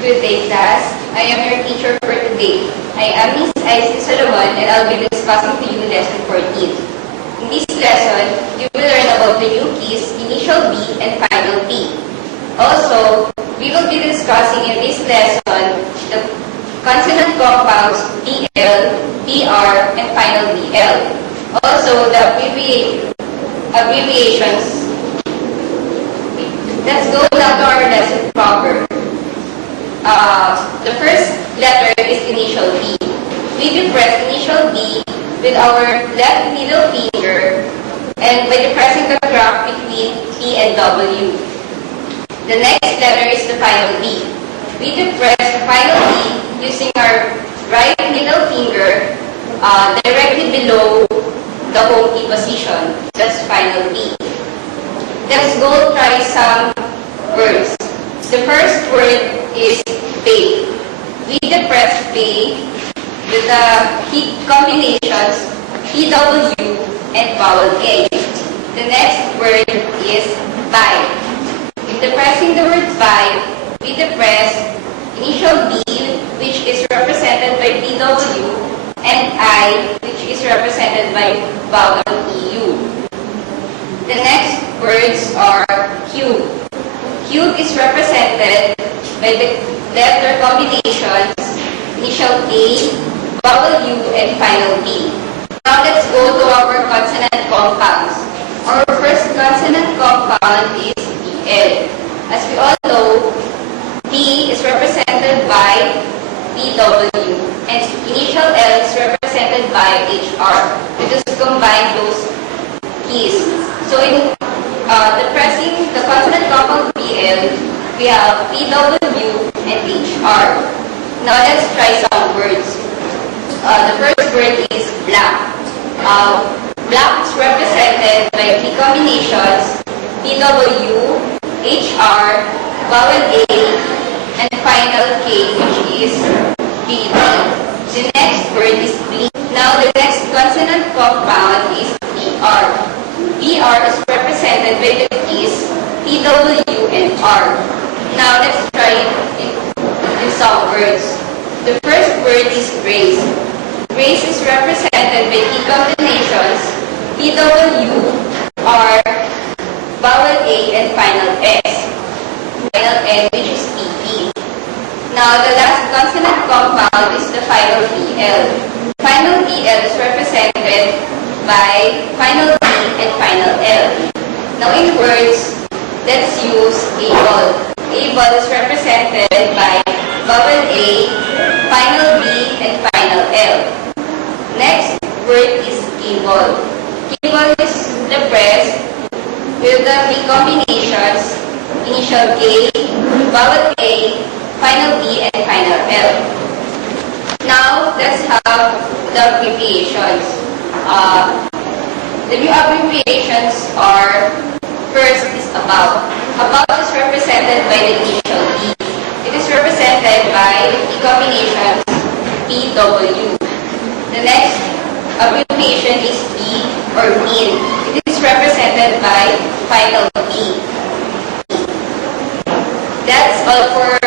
Good day, class. I am your teacher for today. I am Miss Icy Solomon and I'll be discussing to you lesson 14. In this lesson, you will learn about the new keys, initial B and final B. Also, we will be discussing in this lesson the consonant compounds BL, BR, and final BL. Also, the abbreviations. Let's go now to our lesson proper. The first letter is initial B. We depress initial B with our left middle finger and by depressing the graph between P and W. The next letter is the final B. We depress the final B using our right middle finger directly below the home key position. That's final B. Let's go try some words. The first word is pay. We depress pay with the key combinations PW and vowel A. The next word is buy. In depressing the word buy, we depress initial B, which is represented by PW, and I, which is represented by vowel EU. The next words are cube. Cube is represented by the letter combinations, initial A, vowel U, and final B. Now let's go to our consonant compounds. Our first consonant compound is BL. As we all know, P is represented by PW, and initial L is represented by HR. We just combine those keys. So in depressing the consonant compound BL, we have PW and HR. Now let's try some words. The first word is black. Black is represented by key combinations PW, HR, vowel A, and final K, which is BD. The next word is bleak. Now the next consonant compound is BR. BR is represented by the keys PW and R. Now let's try it in some words. The first word is grace. Grace is represented by key combinations PW, R, vowel A, and final S. Final N, which is PP. Now the last consonant compound is the final BL. Final BL is represented by final B and final L. Now in words, let's use able. Able is represented by vowel A, final B, and final L. Next word is cable. Cable is depressed with the three combinations, initial A, vowel A, final B, and final L. Now let's have the abbreviations. The new abbreviations are, first is about. About is represented by the initial B. It is represented by the combinations PW. The next abbreviation is B or mean. It is represented by final B. That's all for